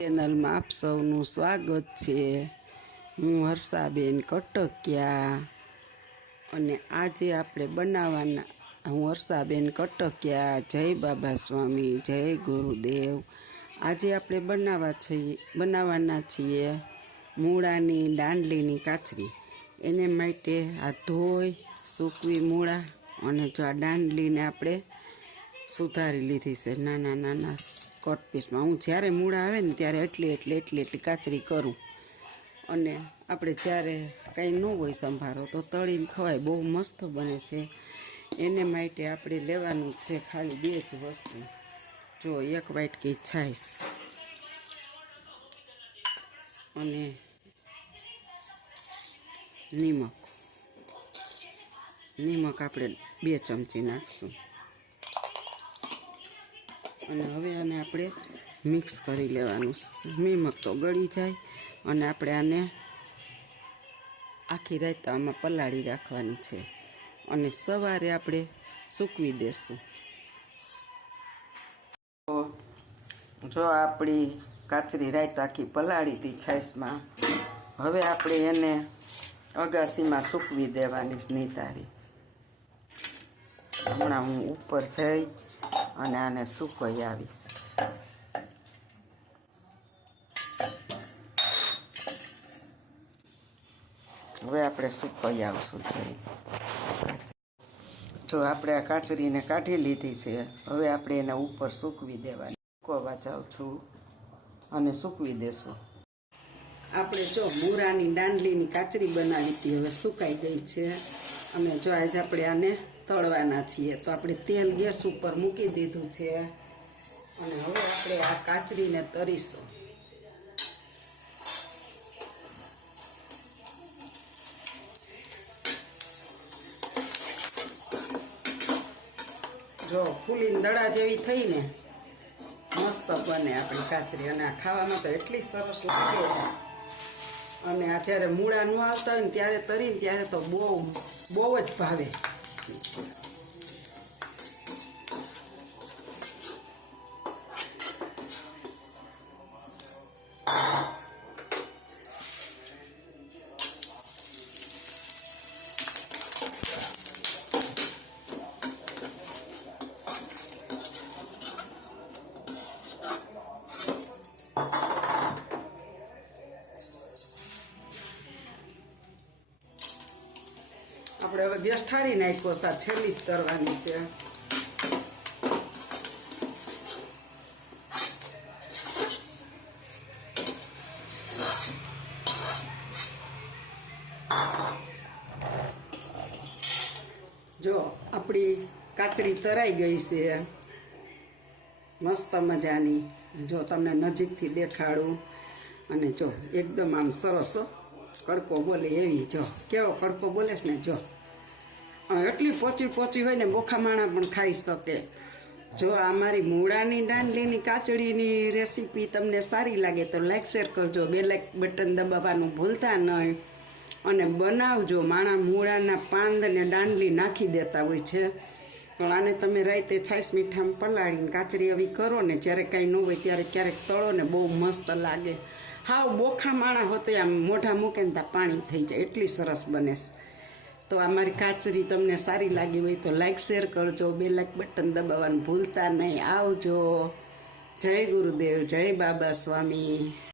ચેનલમાં આપ સૌનું સ્વાગત છે। હું હર્ષાબેન કટકિયા અને આજે આપણે હું હર્ષાબેન કટકિયા। જય બાબા સ્વામી, જય ગુરુદેવ। આજે આપણે બનાવવાના છીએ મૂળાની દાંડલીની કાચરી। એને માટે આ ધોઈ સૂકવી મૂળા અને જો આ દાંડલીને આપણે સુધારી લીધી છે નાના નાના કટ પીસમાં। હું જ્યારે મૂળા આવે ને ત્યારે એટલી કાચરી કરું અને આપણે જ્યારે કંઈ ન હોય સંભારો તો તળીને ખવાય, બહુ મસ્ત બને છે। એને માટે આપણે લેવાનું છે ખાલી બે જ વસ્તુ। જો એક વાટકી છાશ અને નિમક આપણે 2 ચમચી નાખશું અને હવે આને આપણે મિક્સ કરી લેવાનું। નિમક તો ગળી જાય અને આપણે આને આખી રાત આમાં પલાળી રાખવાની છે અને સવારે આપણે સૂકવી દેશું। જો આપણી કાચરી રાત આખી પલાળી હતી છાશમાં, હવે આપણે એને અગાસીમાં સૂકવી દેવાની નિતારી। હમણાં હું ઉપર જઈ અને આને સૂકવી આવીશ। હવે આપણે સૂકવી આવશું। જો આપણે આ કાચરીને કાઢી લીધી છે, હવે આપણે એને ઉપર સૂકવી દેવાની। સૂકવવા જાઉં છું અને સૂકવી દેશું। આપણે જો મૂળાની દાંડલીની કાચરી બનાવી હતી, હવે સુકાઈ ગઈ છે અને જો આજે આપણે આને તળવાના છીએ। તો આપણે તેલ ગેસ ઉપર મૂકી દીધું છે અને હવે આપણે આ કાચરીને તળીશું। જો ફૂલીને દડા જેવી થઈને મસ્ત બને આપણી કાચરી અને આ ખાવામાં તો એટલી સરસ લાગે અને આ જ્યારે મૂળા ન આવતા હોય ને ત્યારે તરીને ત્યારે તો બહુ જ ભાવે। આપણે હવે ગેસ ઠારી નાખ્યો, છેલ્લી જ તરવાની છે। જો આપણી કાચરી તરાઈ ગઈ છે મસ્ત મજાની। જો તમને નજીકથી દેખાડું અને જો એકદમ આમ સરસ કડકો બોલે એવી। જો કેવો કડકો બોલે છે ને, જો એટલી પોચી હોય ને બોખા માણા પણ ખાઈ શકે। જો આ મારી મૂળાની દાંડલીની કાચરીની રેસીપી તમને સારી લાગે તો લાઈક શેર કરજો, બેલ બટન દબાવવાનું ભૂલતા નહીં અને બનાવજો। માણા મૂળાના પાંદ ને દાંડલી નાખી દેતા હોય છે, પણ આને તમે રાતે છાશ મીઠામાં પલાળીને કાચરી આવી કરો ને, જ્યારે કાંઈ ન હોય ત્યારે ક્યારેક તળો ને બહુ મસ્ત લાગે। હાવ બોખા માણા હોતે આમ મોઢા મૂકે ને ત્યાં પાણી થઈ જાય, એટલી સરસ બને છે। તો આ મારી કાચરી તમને સારી લાગી હોય તો લાઈક શેર કરજો, બેલ બટન દબાવવાનું ભૂલતા નહીં। આવજો। જય ગુરુદેવ, જય બાબા સ્વામી।